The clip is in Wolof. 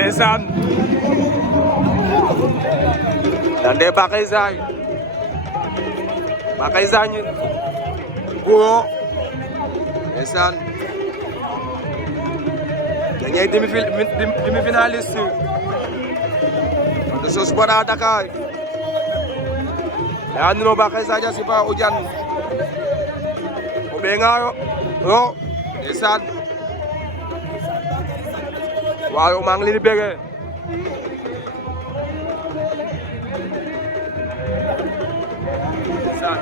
ndeysaan dande Bakay Sagne Guro ndeysaan dañuy demi-finaliste de Sauce Bada Dakar ya nino Bakay Sagne sipa ujan Ubengaro ro ndeysaan waaw maa ngi leen di bëgg ndeysaan